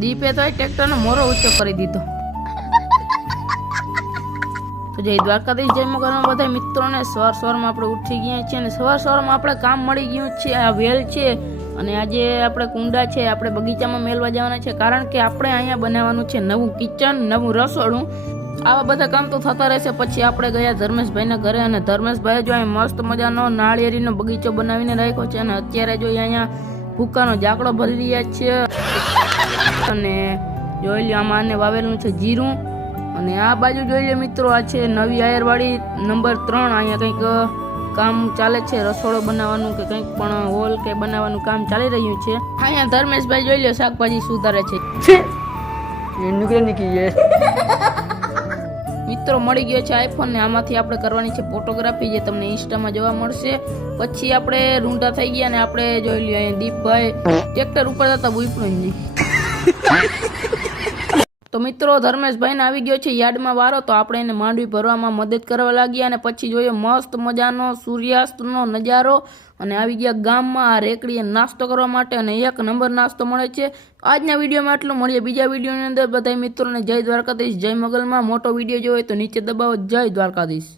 દીપે તો ટ્રેક્ટરનો મોરો ઊંચો કરી દીધો. તો જય દ્વારકાધીશ, જય મગરમાં બધા મિત્રોને સવારમાં આપણે ઉઠી ગયા છીએ અને સવારમાં આપણે કામ મળી ગયું છે. આ વેલ છે અને આજે આપણે કુંડા છે, આપણે બગીચામાં મેળવા જવાના છે, કારણ કે આપણે અહીંયા બનાવવાનું છે નવું કિચન, નવું રસોડું. આવા બધા કામ તો થતા રહેશે. પછી આપણે ગયા ધર્મેશભાઈના ઘરે અને ધર્મેશભાઈ જો અહીં મસ્ત મજાનો નાળિયેરીનો બગીચો બનાવીને રાખ્યો છે અને અત્યારે જો અહીંયા ભૂકાનો જાકડો ભરી રહ્યા છે અને જોઈ લો આમાં આને વાવેલું છે જીરું. અને આ બાજુ જોઈ લે મિત્રો, આ છે નવી આયરવાડી નંબર 3. અહીંયા કંઈક કામ ચાલે છે, રસોડો બનાવવાનું કે કંઈક પણ હોલ કે બનાવવાનું કામ ચાલી રહ્યું છે. અહીંયા ધર્મેશભાઈ જોઈ લો શાકભાજી સુધારે છે. મિત્રો મળી ગયો છે આઈફોન ને આમાંથી આપણે કરવાની છે ફોટોગ્રાફી, જે તમને ઇન્સ્ટામાં જોવા મળશે. પછી આપણે રૂંઢા થઈ ગયા ને આપણે જોઈ લઈએ અહીંયા દીપભાઈ ટ્રેક્ટર ઉપર જતા ભૂપડું નહીં. તો મિત્રો ધર્મેશભાઈને આવી ગયો છે યાર્ડમાં વારો, તો આપણે એને માંડવી ભરવામાં મદદ કરવા લાગ્યા અને પછી જોયો મસ્ત મજાનો સૂર્યાસ્તનો નજારો અને આવી ગયા ગામમાં આ રેકડીએ નાસ્તો કરવા માટે અને 1 નંબર નાસ્તો મળે છે. આજના વિડીયોમાં આટલું, મળીએ બીજા વિડીયોની અંદર. બધા મિત્રોને જય દ્વારકાધીશ, જય મગલમાં. મોટો વિડીયો જોયો તો નીચે દબાવો. જય દ્વારકાધીશ.